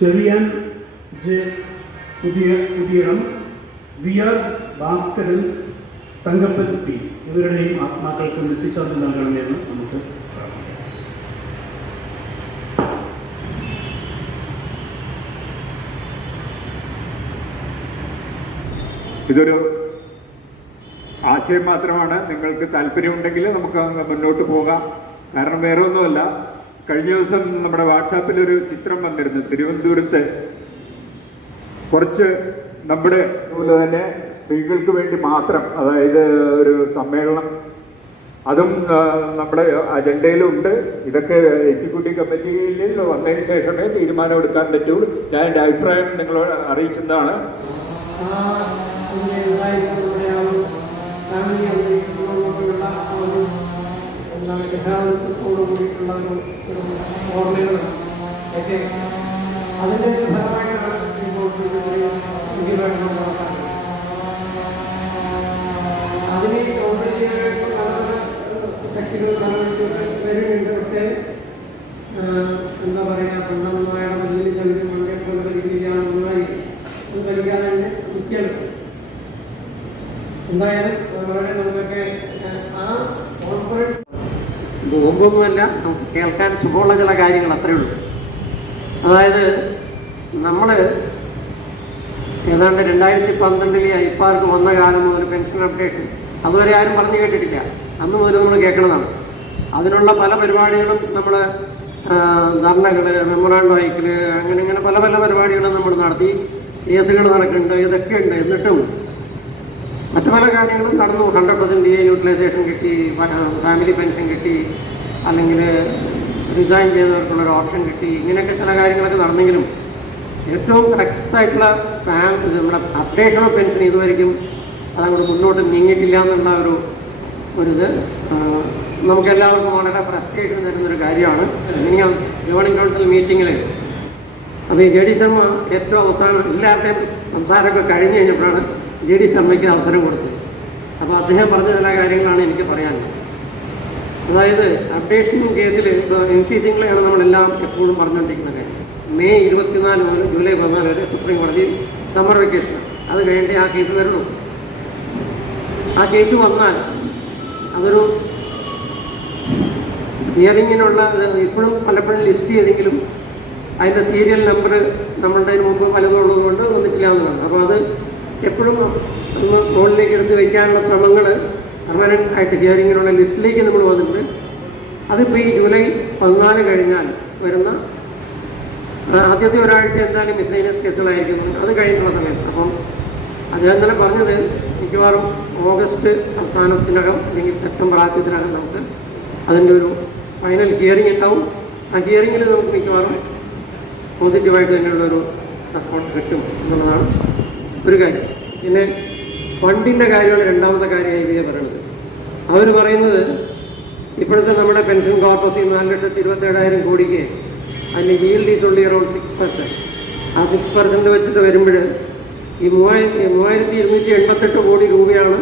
Cherian J Puthiyanam, V R Bhaskaran, Thankappan P ഇവരുടെയും ആത്മാക്കൾക്ക് നിത്യശാന്തി നൽകണമെന്ന് നമുക്ക് ഇതൊരു ആശയം മാത്രമാണ്. നിങ്ങൾക്ക് താല്പര്യമുണ്ടെങ്കിൽ നമുക്ക് മുന്നോട്ട് പോകാം. കാരണം വേറെ ഒന്നുമല്ല, കഴിഞ്ഞ ദിവസം നമ്മുടെ വാട്സാപ്പിലൊരു ചിത്രം വന്നിരുന്നു. തിരുവനന്തപുരത്ത് കുറച്ച് നമ്മുടെ അതുപോലെ തന്നെ സ്ത്രീകൾക്ക് വേണ്ടി മാത്രം, അതായത് ഒരു സമ്മേളനം, അതും നമ്മുടെ അജണ്ടയിലുണ്ട്. ഇതൊക്കെ എക്സിക്യൂട്ടീവ് കമ്മിറ്റിയിൽ വന്നതിന് ശേഷമേ തീരുമാനമെടുക്കാൻ പറ്റുള്ളൂ. ഞാൻ എൻ്റെ അഭിപ്രായം നിങ്ങളോട് അറിയിച്ചതാണ്. ഓർമ്മകളും ഒക്കെ അതിൻ്റെ ഫലമായിട്ടാണ് അതിന് ഓൾറെഡി വ്യക്തികൾ വരുന്നുണ്ട്. പക്ഷേ എന്താ പറയുക, പൂർണ്ണമായ വലിയ ജനത്തിൽ മണ്ഡലം രീതിയിലാണ് നന്നായി അത് കഴിക്കാൻ തന്നെ നിൽക്കണം. എന്തായാലും വളരെ നമുക്കൊക്കെ ആ കോൺഫിഡൻസ് ബോംബൊന്നുമല്ല, നമുക്ക് കേൾക്കാൻ സുഖമുള്ള ചില കാര്യങ്ങൾ അത്രയേ ഉള്ളൂ. അതായത് നമ്മൾ ഏതാണ്ട് 2012 ഐപ്പാർക്ക് വന്ന കാലം മുതൽ പെൻഷൻ അപ്ഡേഷൻ അതുവരെ ആരും പറഞ്ഞു കേട്ടിട്ടില്ല. അന്ന് മുതൽ നമ്മൾ കേൾക്കണതാണ്. അതിനുള്ള പല പരിപാടികളും നമ്മൾ ധർണകൾ, മെമ്മോറാണ്ടം അയക്കൽ, അങ്ങനെ പല പല പരിപാടികളും നമ്മൾ നടത്തി. കേസുകൾ നടക്കുന്നുണ്ട്, ഇതൊക്കെ ഉണ്ട്. എന്നിട്ടും മറ്റു പല കാര്യങ്ങളും നടന്നു. 100% DA യൂട്ടിലൈസേഷൻ കിട്ടി, ഫാമിലി പെൻഷൻ കിട്ടി, അല്ലെങ്കിൽ റിസൈൻ ചെയ്തവർക്കുള്ളൊരു ഓപ്ഷൻ കിട്ടി. ഇങ്ങനെയൊക്കെ ചില കാര്യങ്ങളൊക്കെ നടന്നെങ്കിലും ഏറ്റവും കറക്റ്റായിട്ടുള്ള നമ്മുടെ അപ്ഡേഷൻ ഓഫ് പെൻഷൻ ഇതുവരെയും അതങ്ങോട്ട് മുന്നോട്ട് നീങ്ങിയിട്ടില്ല എന്നുള്ള ഒരിത് നമുക്കെല്ലാവർക്കും വളരെ ഫ്രസ്ട്രേഷൻ തരുന്നൊരു കാര്യമാണ്. നിങ്ങൾ ഗവർണിംഗ് കൗൺസിൽ മീറ്റിങ്ങിൽ അപ്പോൾ ഈ JD ശർമ്മ ഏറ്റവും അവസാനം എല്ലാവരുടെയും സംസാരമൊക്കെ കഴിഞ്ഞ് കഴിഞ്ഞപ്പോഴാണ് JD ശർമ്മയ്ക്ക് അവസരം കൊടുത്തത്. അപ്പോൾ അദ്ദേഹം പറഞ്ഞ ചില കാര്യങ്ങളാണ് എനിക്ക് പറയാനുള്ളത്. അതായത് അപ്ഡേഷൻ കേസിൽ ഇപ്പോൾ ഇൻഷീസിംഗിലാണ് നമ്മളെല്ലാം എപ്പോഴും പറഞ്ഞുകൊണ്ടിരിക്കുന്ന കാര്യം. മെയ് 24 മുതൽ ജൂലൈ 14 വരെ സുപ്രീം കോടതി സമ്മർ വെക്കേഷൻ, അത് കഴിഞ്ഞിട്ട് ആ കേസ് വരുള്ളൂ. ആ കേസ് വന്നാൽ അതൊരു ഹിയറിങ്ങിനുള്ള ഇപ്പോഴും പലപ്പോഴും ലിസ്റ്റ് ചെയ്തെങ്കിലും അതിൻ്റെ സീരിയൽ നമ്പർ നമ്മളുടെ അതിന് മുമ്പ് പലതും ഉള്ളതുകൊണ്ട് ഒന്നിട്ടില്ല എന്നുള്ളത്. അപ്പോൾ അത് എപ്പോഴും മുകളിലേക്ക് എടുത്ത് വയ്ക്കാനുള്ള ശ്രമങ്ങൾ പെർമനൻ്റ് ആയിട്ട് ഹിയറിങ്ങിനുള്ള ലിസ്റ്റിലേക്ക് നമ്മൾ വന്നിട്ടുണ്ട്. അതിപ്പോൾ ഈ ജൂലൈ 14 കഴിഞ്ഞാൽ വരുന്ന ആദ്യത്തെ ഒരാഴ്ച എന്തായാലും മിസ്ലൈനിയസ് കേസുകളായിരിക്കുന്നു. അത് കഴിഞ്ഞിട്ടുള്ള സമയത്ത് അപ്പം അദ്ദേഹം തന്നെ പറഞ്ഞത് മിക്കവാറും ഓഗസ്റ്റ് അവസാനത്തിനകം അല്ലെങ്കിൽ സെപ്റ്റംബർ ആദ്യത്തിനകം നമുക്ക് അതിൻ്റെ ഒരു ഫൈനൽ ഹിയറിംഗ് ഉണ്ടാവും. ആ ഹിയറിങ്ങിൽ നമുക്ക് മിക്കവാറും പോസിറ്റീവായിട്ട് തന്നെയുള്ളൊരു റെസ്പോൺസ് കിട്ടും എന്നുള്ളതാണ് ഒരു കാര്യം. പിന്നെ ഫണ്ടിൻ്റെ കാര്യമാണ് രണ്ടാമത്തെ കാര്യമായി ഇതിനെ പറയുന്നത്. അവർ പറയുന്നത് ഇപ്പോഴത്തെ നമ്മുടെ പെൻഷൻ കോർപ്പസ് 4,27,000 കോടിക്ക് അതിൻ്റെ yield is only around 6%. ആ 6% വെച്ചിട്ട് വരുമ്പോൾ ഈ 3,288 കോടി രൂപയാണ്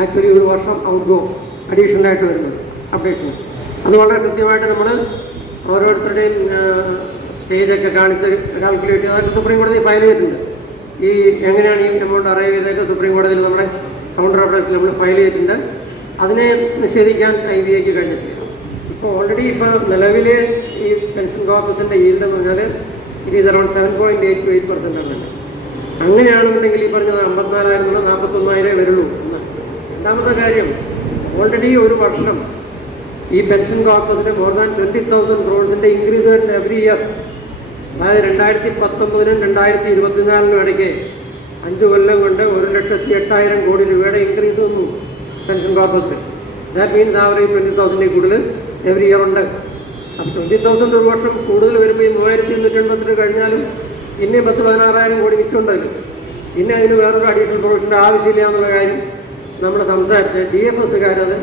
ആക്ച്വലി ഒരു വർഷം ഔട്ട്ഗോ അഡീഷണലായിട്ട് വരുന്നത് അപ്ഡേഷന്. അത് വളരെ കൃത്യമായിട്ട് നമ്മൾ ഓരോരുത്തരുടെയും സ്റ്റേജൊക്കെ കാണിച്ച് കാൽക്കുലേറ്റ് ചെയ്ത് അതൊക്കെ സുപ്രീം കോടതി ഫയൽ ചെയ്തിട്ടുണ്ട്. ഈ എങ്ങനെയാണ് ഈ എമൗണ്ട് അറൈവ് ചെയ്തൊക്കെ സുപ്രീം കോടതിയിൽ നമ്മുടെ കൗണ്ടർ അപ്ഡേഷനിൽ നമ്മൾ ഫയൽ ചെയ്തിട്ടുണ്ട്. അതിനെ നിഷേധിക്കാൻ IBAക്ക് കഴിഞ്ഞിട്ടില്ല. ഇപ്പോൾ ഓൾറെഡി ഇപ്പോൾ നിലവിൽ ഈ പെൻഷൻ കോർപ്പസിൻ്റെ yield എന്ന് പറഞ്ഞാൽ ഇത് ഈസ് അറൗണ്ട് 7.8% ആണ്. അങ്ങനെയാണെന്നുണ്ടെങ്കിൽ ഈ പറഞ്ഞത് 54,000 എന്നുള്ള 41,000 വരുള്ളൂ. രണ്ടാമത്തെ കാര്യം, ഓൾറെഡി ഒരു വർഷം ഈ പെൻഷൻ കോർപ്പസിന് മോർ ദാൻ 20,000 crores ഇൻക്രീസ് വരുന്നുണ്ട് എവറി ഇയർ. അതായത് 2019-നും 2024-നും ഇടയ്ക്ക് 5 കൊല്ലം കൊണ്ട് 1,08,000 കോടി രൂപയുടെ ഇൻക്രീസ് വന്നു പെൻഷൻ കോർപ്പസിൽ. ദാറ്റ് മീൻസ് ആവറേജ് 20,000 കൂടുതൽ എവറി ഇയർ ഉണ്ട്. അപ്പോൾ 20,000 ഒരു വർഷം കൂടുതൽ വരുമ്പോൾ ഈ 3,282 കഴിഞ്ഞാലും പിന്നെ 10,16,000 കോടി മിച്ചുണ്ടല്ലോ. പിന്നെ അതിന് വേറൊരു അഡീഷണൽ പ്രൊവിഷൻ്റെ ആവശ്യമില്ല എന്നുള്ള കാര്യം നമ്മൾ സംസാരിച്ച് DFSകാരത്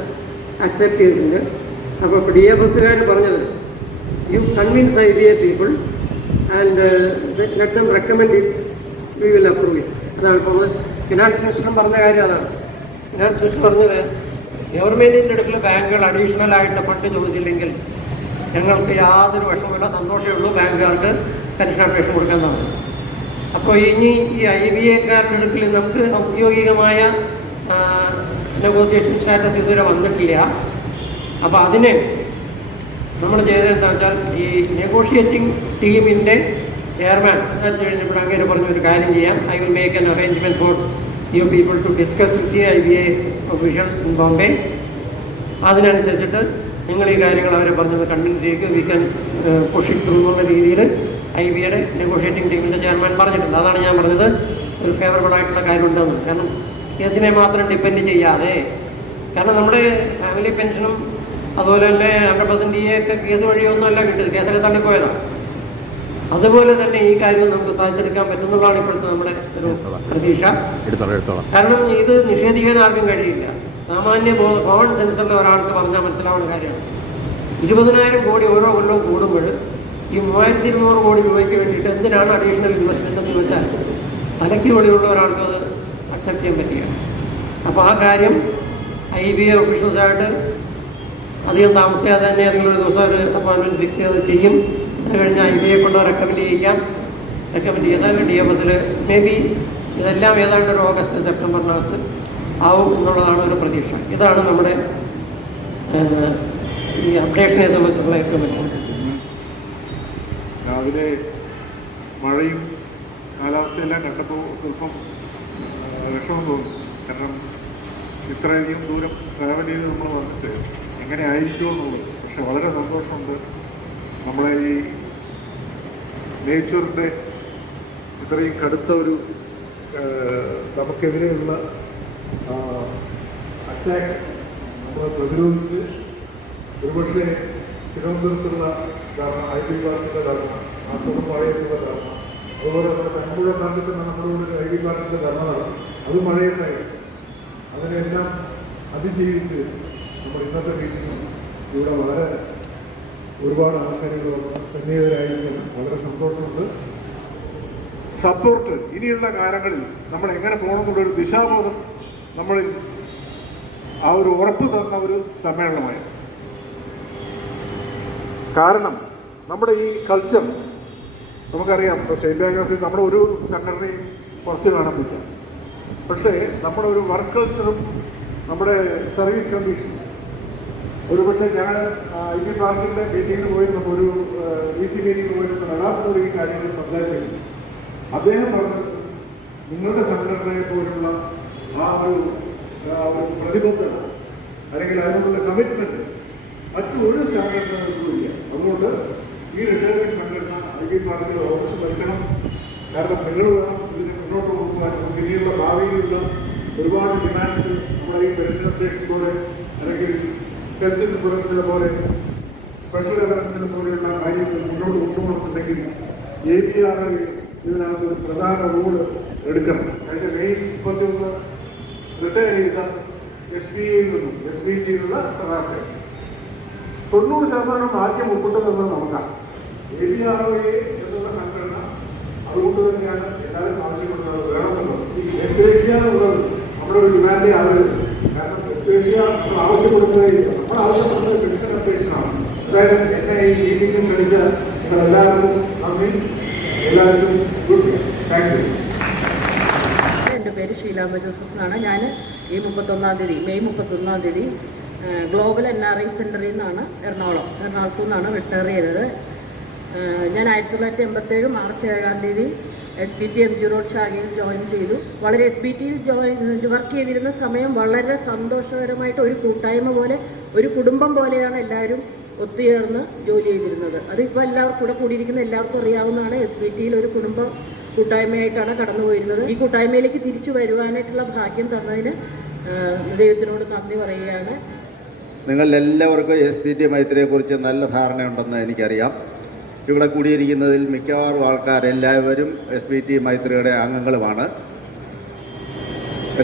അക്സെപ്റ്റ് ചെയ്തിട്ടുണ്ട്. അപ്പോൾ ഡി എ ബസ്സുകാർ പറഞ്ഞത് you convince IBA people and let them recommend it, we will approve it. അതാണ് ഇപ്പോൾ ഫിനാൻസ് മിനിസ്റ്ററും പറഞ്ഞ കാര്യം അതാണ്. ഫിനാൻസ് മിനിസ്റ്റർ പറഞ്ഞത് ഗവൺമെൻറ്റിൻ്റെ അടുക്കൽ ബാങ്കുകൾ അഡീഷണൽ ആയിട്ട് ഫണ്ട് ചോദിച്ചില്ലെങ്കിൽ ഞങ്ങൾക്ക് യാതൊരു വിഷമമില്ല, സന്തോഷമേ ഉള്ളൂ ബാങ്കുകാർക്ക് പെൻഷൻ അപേക്ഷ കൊടുക്കാമെന്നാണ്. അപ്പോൾ ഇനി ഈ IBA-ക്കാരുടെ അടുക്കൽ നമുക്ക് ഔദ്യോഗികമായ നെഗോസിയേഷൻ സ്റ്റാറ്റസ് ഇതുവരെ വന്നിട്ടില്ല. അപ്പോൾ അതിന് നമ്മൾ ചെയ്തതെന്താ വെച്ചാൽ ഈ നെഗോഷിയേറ്റിംഗ് ടീമിൻ്റെ ചെയർമാൻ കഴിഞ്ഞപ്പോൾ അങ്ങനെ പറഞ്ഞൊരു കാര്യം ചെയ്യാം, I will make an arrangement for you people to discuss with the IBA officials in Bombay. അതിനനുസരിച്ചിട്ട് നിങ്ങൾ ഈ കാര്യങ്ങൾ അവരെ പറഞ്ഞത് കൺവിൻസ് ചെയ്യുക, we can push it through എന്നുള്ള രീതിയിൽ IBA-യുടെ നെഗോഷിയേറ്റിംഗ് ടീമിൻ്റെ ചെയർമാൻ പറഞ്ഞിട്ടുണ്ട്. അതാണ് ഞാൻ പറഞ്ഞത് ഒരു ഫേവറബിൾ ആയിട്ടുള്ള കാര്യമുണ്ടെന്ന്. കാരണം കേസിനെ മാത്രം ഡിപ്പെൻഡ് ചെയ്യാതെ, കാരണം നമ്മുടെ ഫാമിലി പെൻഷനും അതുപോലെ തന്നെ 100% DA ഒക്കെ കേസ് വഴിയൊന്നും അല്ല കിട്ടിയത്, കേസൊക്കെ തള്ളിപ്പോയതാണ്. അതുപോലെ തന്നെ ഈ കാര്യം നമുക്ക് സാധിച്ചെടുക്കാൻ പറ്റുന്നതാണ് ഇപ്പോഴത്തെ നമ്മുടെ ഒരു പ്രതീക്ഷ. കാരണം ഇത് നിഷേധിക്കാൻ ആർക്കും കഴിയില്ല. സാമാന്യ കോമൺ സെൻസുള്ള ഒരാൾക്ക് പറഞ്ഞാൽ മനസ്സിലാവുന്ന കാര്യമാണ്. 20,000 കോടി ഓരോ കൊല്ലവും കൂടുമ്പോൾ ഈ 3,200 കോടി രൂപയ്ക്ക് വേണ്ടിയിട്ട് എന്തിനാണ് അഡീഷണൽ ഇൻവെസ്റ്റ്മെൻറ്റ് എന്ന് വെച്ചാൽ തലയ്ക്ക് വെളിയുള്ള ഒരാൾക്ക് അത് അക്സെപ്റ്റ് ചെയ്യാൻ പറ്റുകയാണ്. അപ്പോൾ ആ കാര്യം IBA ഒഫീഷ്യൽസായിട്ട് അധികം താമസിയാതെ തന്നെ ഏതെങ്കിലും ഒരു ദിവസം ഒരു അപ്പോയിൻമെൻറ്റ് ഫിക്സ് ചെയ്ത് ചെയ്യും. അത് കഴിഞ്ഞ് IBA കൊണ്ട് റെക്കമെൻഡ് ചെയ്യിക്കാം. റെക്കമെൻഡ് ചെയ്താൽ DMS-ൽ മേ ബി ഇതെല്ലാം ഏതാണ്ട് ഒരു ഓഗസ്റ്റ് സെപ്റ്റംബറിനകത്ത് ആവും എന്നുള്ളതാണ് ഒരു പ്രതീക്ഷ. ഇതാണ് നമ്മുടെ ഈ അപ്ഡേഷനെ സംബന്ധിച്ചുള്ള ഏറ്റവും വലിയ. രാവിലെ മഴയും കാലാവസ്ഥയെല്ലാം കണ്ടപ്പോൾ സ്വല്പം വിഷമം തോന്നി. കാരണം ഇത്രയധികം ദൂരം ട്രാവൽ ചെയ്ത് നമ്മൾ വന്നിട്ട് എങ്ങനെ ആയിരിക്കുമോ എന്നുള്ളത്. പക്ഷെ വളരെ സന്തോഷമുണ്ട്. നമ്മളെ ഈ നേച്ചറിൻ്റെ ഇത്രയും കടുത്ത ഒരു നമുക്കെതിരെയുള്ള അറ്റാക്ക് നമ്മളെ പ്രതിരോധിച്ച് ഒരുപക്ഷെ തിരുവനന്തപുരത്തുള്ള ധർമ്മ, IB പാർട്ടിയുടെ ധർമ്മ, ആസൂത്രം പാളയത്തുള്ള ധർമ്മ, അതുപോലെ നമ്മുടെ കൺപുഴ നാട്ടിൽ തന്നെ നമ്മുടെ IB പാർട്ടിയുടെ ധർമ്മ നടന്നു. അത് മഴയുണ്ടായി. അതിനെല്ലാം അതിജീവിച്ച് നമ്മൾ ഇന്നത്തെ മീറ്റിംഗ് ഇവിടെ വളരെ ഒരുപാട് ആൾക്കാരുകൾ സന്നിഹിതരായിരിക്കും. വളരെ സന്തോഷമുണ്ട്. സപ്പോർട്ട് ഇനിയുള്ള കാലങ്ങളിൽ നമ്മൾ എങ്ങനെ പോകണമെന്നുള്ളൊരു ദിശാബോധം നമ്മളിൽ ആ ഒരു ഉറപ്പ് തന്ന ഒരു സമ്മേളനമായി. കാരണം നമ്മുടെ ഈ കൾച്ചർ നമുക്കറിയാം. സ്റ്റേറ്റ് ബാങ്ക് ഓഫ് നമ്മുടെ ഒരു സംഘടനയും കുറച്ച് കാണാൻ പറ്റില്ല. പക്ഷേ നമ്മുടെ ഒരു വർക്ക് കൾച്ചറും നമ്മുടെ സർവീസ് കണ്ടീഷനും ഒരുപക്ഷെ ഞാൻ IB പാർട്ടിയുടെ മീറ്റിങ്ങിന് പോയിരുന്നപ്പോൾ ഒരു DC മീറ്റിങ്ങിന് പോയിരുന്ന നടാത്തോട് ഈ കാര്യങ്ങൾ സംസാരിച്ചിരുന്നു. അദ്ദേഹം പറഞ്ഞത് നിങ്ങളുടെ സംഘടനയെ പോലുള്ള ആ ഒരു പ്രതിബദ്ധത അല്ലെങ്കിൽ അതിനുള്ള കമ്മിറ്റ്മെന്റ് മറ്റൊരു സംഘടനകൾക്കുമില്ല. അതുകൊണ്ട് ഈ റിട്ടയർമെന്റ് സംഘടന IB പാർട്ടിയിൽ ഉറച്ചു വയ്ക്കണം. കാരണം നിങ്ങൾ വേണം ഇതിനെ മുന്നോട്ട് കൊണ്ടുപോകാൻ. നമുക്ക് ഇനിയുള്ള ഭാവിയിലുള്ള ഒരുപാട് ഡിമാൻഡ്സ് നമ്മുടെ ഈ പെൻഷൻ അപ്ഡേഷൻ പോലെ അല്ലെങ്കിൽ ഹെൽത്ത് ഇൻഷുറൻസിനെ പോലെ സ്പെഷ്യൽ എലവൻസിനെ പോലെയുള്ള കാര്യങ്ങൾ മുന്നോട്ട് കൊണ്ടുപോകണമെന്നുണ്ടെങ്കിൽ APR ഇതിനകത്ത് ഒരു പ്രധാന റോള് എടുക്കണം. അതിൻ്റെ മെയ് 31 റിട്ടയർ ചെയ്ത SBIയിൽ നിന്നും SBTയിലുള്ള സ്ഥാനാർത്ഥി 90% ആദ്യം ഉൾപ്പെട്ടതെന്ന് നോക്കാം. APRA എന്നുള്ള സംഘടന അതുകൊണ്ട് തന്നെയാണ് എല്ലാവരും ആവശ്യപ്പെടുന്നത് വേണമെന്നുള്ളത്. ഈ എസ്തേഷ്യ എന്നുള്ളത് നമ്മുടെ ഒരു ഡിമാൻഡേ ആവരുത്. കാരണം എസ്തേഷ്യ നമ്മൾ ആവശ്യപ്പെടുന്നതേ നമ്മൾ ആവശ്യപ്പെടുന്നത് പെൻഷൻ അപ്ഡേഷനാണ്. അതായത് എന്നെ ഈ മീറ്റിംഗിൽ ക്ഷണിച്ച നിങ്ങൾ എല്ലാവർക്കും നന്ദി. എല്ലാവർക്കും ഗുഡ്. Thank you. എൻ്റെ പേര് ഷീലാമ്പ ജോസഫ് എന്നാണ്. ഞാൻ മെയ് 31 തീയതി ഗ്ലോബൽ NRI സെൻ്ററിൽ നിന്നാണ് എറണാകുളത്തു നിന്നാണ് റിട്ടയർ ചെയ്തത്. ഞാൻ 1987 മാർച്ച് 7-ാം തീയതി SBT MG റോഡ് ശാഖയിൽ ജോയിൻ ചെയ്തു. വളരെ SBTയിൽ വർക്ക് ചെയ്തിരുന്ന സമയം വളരെ സന്തോഷകരമായിട്ട് ഒരു കൂട്ടായ്മ പോലെ, ഒരു കുടുംബം പോലെയാണ് എല്ലാവരും ഒത്തുചേർന്ന് ജോലി ചെയ്തിരുന്നത്. അതിപ്പോൾ എല്ലാവർക്കും കൂടെ കൂടിയിരിക്കുന്ന എല്ലാവർക്കും അറിയാവുന്നതാണ്. SBTയിൽ ഒരു കുടുംബ കൂട്ടായ്മയായിട്ടാണ് കടന്നു പോയിരുന്നത്. ഈ കൂട്ടായ്മയിലേക്ക് തിരിച്ചു വരുവാനായിട്ടുള്ള ഭാഗ്യം തന്നതിന് ദൈവത്തിനോട് നന്ദി പറയുകയാണ്. നിങ്ങളെല്ലാവർക്കും SBT മൈത്രിയെക്കുറിച്ച് നല്ല ധാരണയുണ്ടെന്ന് എനിക്കറിയാം. ഇവിടെ കൂടിയിരിക്കുന്നതിൽ മിക്കവാറും ആൾക്കാരെല്ലാവരും SBT മൈത്രിയുടെ അംഗങ്ങളുമാണ്.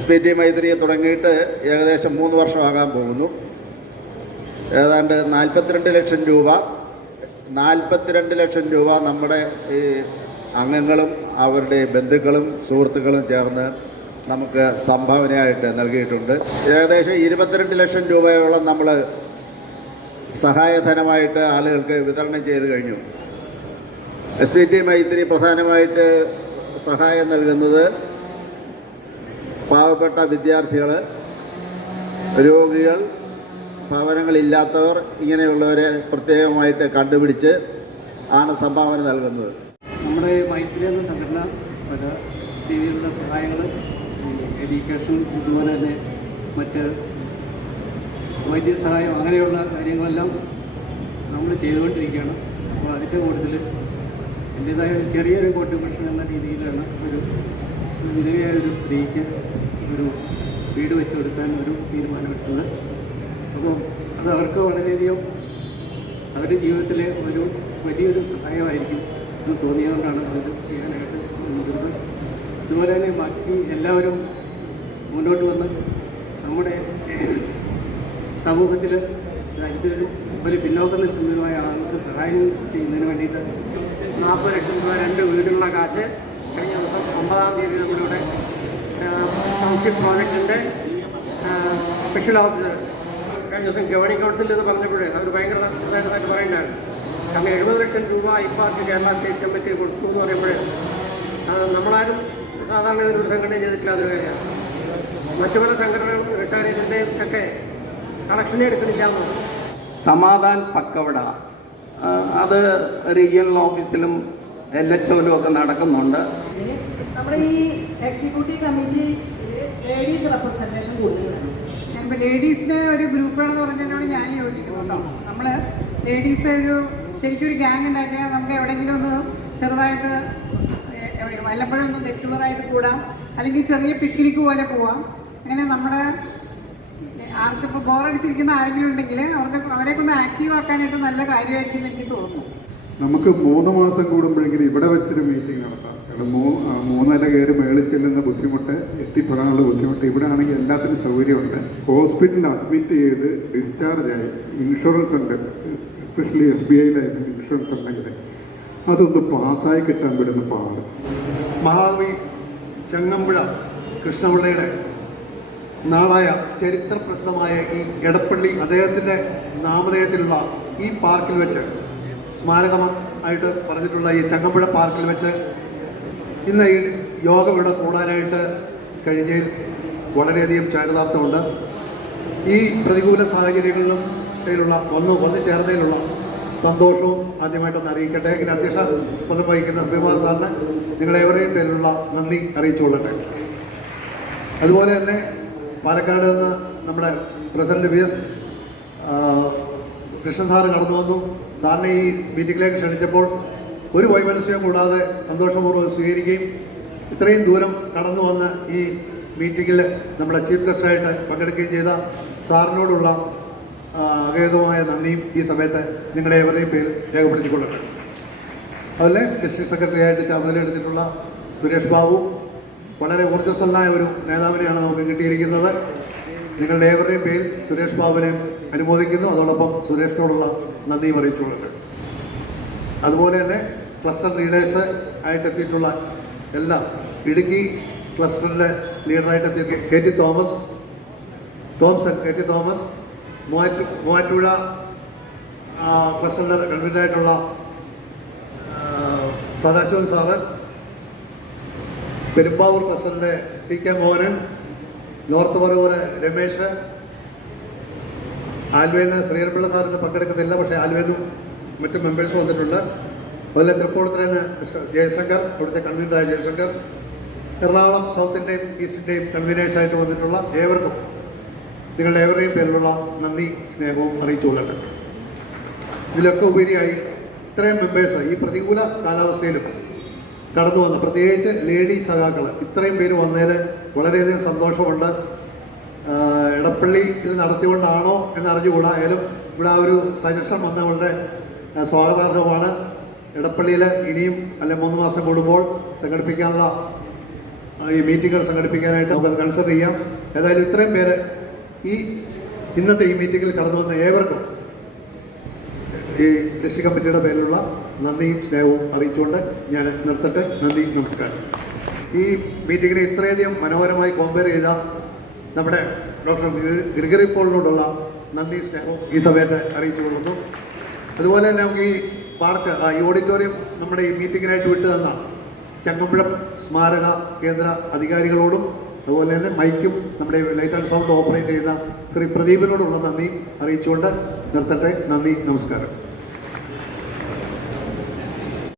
SBT മൈത്രിയെ തുടങ്ങിയിട്ട് ഏകദേശം 3 വർഷമാകാൻ പോകുന്നു. ഏതാണ്ട് 42 ലക്ഷം രൂപ നമ്മുടെ ഈ അംഗങ്ങളും അവരുടെ ബന്ധുക്കളും സുഹൃത്തുക്കളും ചേർന്ന് നമുക്ക് സംഭാവനയായിട്ട് നൽകിയിട്ടുണ്ട്. ഏകദേശം 22 ലക്ഷം രൂപയോളം നമ്മൾ സഹായധനമായിട്ട് ആളുകൾക്ക് വിതരണം ചെയ്ത് കഴിഞ്ഞു. SPT മൈത്രി പ്രധാനമായിട്ട് സഹായം നൽകുന്നത് പാവപ്പെട്ട വിദ്യാർത്ഥികൾ, രോഗികൾ, ഭവനങ്ങളില്ലാത്തവർ, ഇങ്ങനെയുള്ളവരെ പ്രത്യേകമായിട്ട് കണ്ടുപിടിച്ച് ആണ് സംഭാവന നൽകുന്നത്. നമ്മുടെ മൈത്രി എന്ന സംഘടന പല രീതിയിലുള്ള സഹായങ്ങൾ, എഡ്യൂക്കേഷൻ, ഇതുപോലെ തന്നെ മറ്റ് വൈദ്യസഹായം, അങ്ങനെയുള്ള കാര്യങ്ങളെല്ലാം നമ്മൾ ചെയ്തുകൊണ്ടിരിക്കുകയാണ്. അപ്പോൾ അതിൻ്റെ കൂട്ടത്തിൽ എൻ്റേതായ ചെറിയൊരു കോൺട്രിബ്യൂഷൻ എന്ന രീതിയിലാണ് വിധവയായ ഒരു സ്ത്രീക്ക് ഒരു വീട് വെച്ച് കൊടുക്കാൻ ഒരു തീരുമാനമെടുത്തത്. അപ്പോൾ അത് അവർക്ക് വളരെയധികം അവരുടെ ജീവിതത്തിലെ ഒരു വലിയൊരു സഹായമായിരിക്കും എന്ന് തോന്നിയതുകൊണ്ടാണ് അത് ചെയ്യാനായിട്ട് നിന്നത്. അതുപോലെ തന്നെ ബാക്കി എല്ലാവരും മുന്നോട്ട് വന്ന് നമ്മുടെ സമൂഹത്തിൽ ദരിദ്രരും ഒരു പിന്നോക്കം നിൽക്കുന്നതുമായ ആളുകൾക്ക് സഹായം ചെയ്യുന്നതിന് വേണ്ടിയിട്ട് 40 ലക്ഷം രൂപ 2 വീടുള്ള കാറ്റ് കഴിഞ്ഞ ദിവസം 9-ാം തീയതി നമ്മളിവിടെ ടൗൺഷിപ്പ് പ്രോജക്റ്റിൻ്റെ സ്പെഷ്യൽ ഓഫീസർ കഴിഞ്ഞ ദിവസം ഗവേണിംഗ് കൗൺസിൽ എന്ന് പറഞ്ഞപ്പോഴേ അവർ ഭയങ്കര സന്തോഷമായിട്ട് പറയുന്നുണ്ടായിരുന്നു. കാരണം 70 ലക്ഷം രൂപ ഇപ്പാർക്ക് കേരള സ്റ്റേറ്റ് കമ്മിറ്റി കൊടുത്തു എന്ന് പറയുമ്പോഴേ നമ്മളാരും സാധാരണ ഒരു സംഘടന ചെയ്തിട്ടില്ല. അതൊരു കാര്യമാണ്. മറ്റു പല സംഘടനകളും റിട്ടയർമെൻറ്റിൻ്റെയും ഒക്കെ കളക്ഷനെ എടുക്കുന്നില്ല എന്നുള്ളത്. സമാധാൻ പക്കവട അത് റീജിയണൽ ഓഫീസിലും LHOയിലും ഒക്കെ നടക്കുന്നുണ്ട്. നമ്മുടെ ഈ എക്സിക്യൂട്ടീവ് കമ്മിറ്റി ലേഡീസ് റെപ്രസെൻറ്റേഷൻ കൂടുതലാണ്. ഇപ്പോൾ ലേഡീസിൻ്റെ ഒരു ഗ്രൂപ്പാണെന്ന് പറഞ്ഞതിനോട് ഞാൻ യോജിക്കുന്നുണ്ടോ. നമ്മൾ ലേഡീസ് ശരിക്കും ഒരു ഗ്യാങ് ഉണ്ടാക്കിയാൽ നമുക്ക് എവിടെയെങ്കിലും ഒന്ന് ചെറുതായിട്ട് വല്ലപ്പോഴും ഒന്ന് ഗെറ്റ് ടുഗറായിട്ട് കൂടാം, അല്ലെങ്കിൽ ചെറിയ പിക്നിക്ക് പോലെ പോവാം. അങ്ങനെ നമ്മുടെ ആർക്കിപ്പോൾ ബോറടിച്ചിരിക്കുന്ന ആരെങ്കിലും ഉണ്ടെങ്കിൽ അവരെയൊക്കെ ഒന്ന് ആക്റ്റീവ് ആക്കാനായിട്ട് നല്ല കാര്യമായിരിക്കും എന്ന് എനിക്ക് തോന്നുന്നു. നമുക്ക് 3 മാസം കൂടുമ്പോഴെങ്കിലും ഇവിടെ വെച്ചൊരു മീറ്റിംഗ് നടത്താം. കാരണം 3 നില കയറി മേളിൽ ചെല്ലുന്ന ബുദ്ധിമുട്ട്, എത്തിപ്പെടാനുള്ള ബുദ്ധിമുട്ട്, ഇവിടെ ആണെങ്കിൽ എല്ലാത്തിനും സൗകര്യമുണ്ട്. ഹോസ്പിറ്റലിൽ അഡ്മിറ്റ് ചെയ്ത് ഡിസ്ചാർജായി ഇൻഷുറൻസ് ഉണ്ട്, എസ്പെഷ്യലി SBIയിലായിരുന്നു ഇൻഷുറൻസ് ഉണ്ടെങ്കിൽ അതൊന്ന് പാസ്സായി കിട്ടാൻ വിടുന്ന പാട്. മഹാകവി ചങ്ങമ്പുഴ കൃഷ്ണപിള്ളയുടെ നാടായ ചരിത്രപ്രസിദ്ധമായ ഈ എടപ്പള്ളി അദ്ദേഹത്തിൻ്റെ നാമധേയത്തിലുള്ള ഈ പാർക്കിൽ വെച്ച് സ്മാരകം ആയിട്ട് പറഞ്ഞിട്ടുള്ള ഈ ചങ്ങമ്പുഴ പാർക്കിൽ വെച്ച് ഇന്ന് ഈ യോഗ ഇവിടെ കൂടാനായിട്ട് കഴിഞ്ഞതിൽ വളരെയധികം ചാരിതാർത്ഥ്യമുണ്ട്. ഈ പ്രതികൂല സാഹചര്യങ്ങളിലും വന്നു ചേർന്നതിലുള്ള സന്തോഷവും ആദ്യമായിട്ടൊന്ന് അറിയിക്കട്ടെ. ഇതിന് അധ്യക്ഷ പദം വഹിക്കുന്ന ശ്രീകുമാർ സാറിന് നിങ്ങളേവരെയും പേരിലുള്ള നന്ദി അറിയിച്ചുകൊള്ളട്ടെ. അതുപോലെ തന്നെ പാലക്കാട് നിന്ന് നമ്മുടെ പ്രസിഡന്റ് VS കൃഷ്ണൻ സാറ് കടന്നു വന്നു. സാറിനെ ഈ മീറ്റിങ്ങിലേക്ക് ക്ഷണിച്ചപ്പോൾ ഒരു വൈമനസ്യം കൂടാതെ സന്തോഷപൂർവ്വം സ്വീകരിക്കുകയും ഇത്രയും ദൂരം കടന്നു വന്ന് ഈ മീറ്റിങ്ങിൽ നമ്മുടെ ചീഫ് ഗസ്റ്റായിട്ട് പങ്കെടുക്കുകയും ചെയ്ത സാറിനോടുള്ള അഗേതമായ നന്ദിയും ഈ സമയത്ത് നിങ്ങളുടെ ഏവരെയും പേരിൽ രേഖപ്പെടുത്തിക്കൊള്ളട്ടെ. അതുപോലെ ഡിസ്ട്രിക്ട് സെക്രട്ടറി ആയിട്ട് ചുമതലയെടുത്തിട്ടുള്ള സുരേഷ് ബാബു, വളരെ ഊർജ്ജസ്വലനായ ഒരു നേതാവിനെയാണ് നമുക്ക് കിട്ടിയിരിക്കുന്നത്. നിങ്ങളുടെ ഏവരുടെയും പേരിൽ സുരേഷ് ബാബുവിനെ അനുമോദിക്കുന്നു. അതോടൊപ്പം സുരേഷിനോടുള്ള നന്ദിയും അറിയിച്ചുകൊള്ളട്ടെ. അതുപോലെ തന്നെ ക്ലസ്റ്റർ ലീഡേഴ്സ് ആയിട്ടെത്തിയിട്ടുള്ള എല്ലാ ഇടുക്കി ക്ലസ്റ്ററിൻ്റെ ലീഡറായിട്ട് എത്തിയ KT തോമസ്, മൂവാറ്റുപുഴ ക്ലസ്റ്ററിൻ്റെ കൺവീനറായിട്ടുള്ള സദാശിവൻ സാറ്, പെരുമ്പാവൂർ ക്ലസ്റ്ററിൻ്റെ CK മോഹനൻ, നോർത്ത് പറവൂര് രമേശ്, ആലുവയിൽ ശ്രീരപ്പിള്ള സാറിന് പങ്കെടുക്കുന്നില്ല, പക്ഷേ ആലുവയിൽ മറ്റ് മെമ്പേഴ്സ് വന്നിട്ടുണ്ട്. അതുപോലെ തൃപ്പൂണിത്തുറയിൽ നിന്ന് ജയശങ്കർ, ഇവിടുത്തെ കൺവീനറായ ജയശങ്കർ, എറണാകുളം സൗത്തിൻ്റെയും ഈസ്റ്റിൻ്റെയും കൺവീനേഴ്സായിട്ട് വന്നിട്ടുള്ള ഏവർക്കും നിങ്ങളുടെ ഏവരുടെയും പേരിലുള്ള നന്ദി സ്നേഹവും അറിയിച്ചുകൊള്ളട്ടെ. ഇതിലൊക്കെ ഉപരിയായി ഇത്രയും മെമ്പേഴ്സ് ഈ പ്രതികൂല കാലാവസ്ഥയിലും കടന്നു വന്ന്, പ്രത്യേകിച്ച് ലേഡി സഖാക്കൾ ഇത്രയും പേര് വന്നതിൽ വളരെയധികം സന്തോഷമുണ്ട്. എടപ്പള്ളിയിൽ നടത്തിക്കൊണ്ടാണോ എന്നറിഞ്ഞുകൂടാ, ആയാലും ഇവിടെ ആ ഒരു സജഷൻ വന്ന വളരെ സ്വാഗതാർഹമാണ്. എടപ്പള്ളിയിൽ ഇനിയും അല്ലെ 3 മാസം കൂടുമ്പോൾ സംഘടിപ്പിക്കാനുള്ള ഈ മീറ്റിങ്ങുകൾ സംഘടിപ്പിക്കാനായിട്ട് നമുക്കത് കൺസിഡർ ചെയ്യാം. ഏതായാലും ഇത്രയും പേര് ഈ ഇന്നത്തെ ഈ മീറ്റിങ്ങിൽ കടന്നു വന്ന ഏവർക്കും ഈ ഡിസ്ട്രിക്ട് കമ്മിറ്റിയുടെ പേരിലുള്ള നന്ദിയും സ്നേഹവും അറിയിച്ചുകൊണ്ട് ഞാൻ നിർത്തട്ടെ. നന്ദി, നമസ്കാരം. ഈ മീറ്റിങ്ങിനെ ഇത്രയധികം മനോഹരമായി കോമ്പയർ ചെയ്ത നമ്മുടെ ഡോക്ടർ ഗ്രിഗറി പോളിനോടുള്ള നന്ദി സ്നേഹവും ഈ സമയത്ത് അറിയിച്ചു കൊള്ളുന്നു. അതുപോലെ തന്നെ നമുക്ക് ഈ പാർക്ക് ഈ ഓഡിറ്റോറിയം നമ്മുടെ ഈ മീറ്റിങ്ങിനായിട്ട് വിട്ടു തന്ന ചങ്ങമ്പുഴ സ്മാരക കേന്ദ്ര അധികാരികളോടും അതുപോലെ തന്നെ മൈക്കും നമ്മുടെ ലൈറ്റ് ആൻഡ് സൗണ്ട് ഓപ്പറേറ്റ് ചെയ്യുന്ന ശ്രീ പ്രദീപിനോടുള്ള നന്ദി അറിയിച്ചുകൊണ്ട് നിർത്തട്ടെ. നന്ദി, നമസ്കാരം.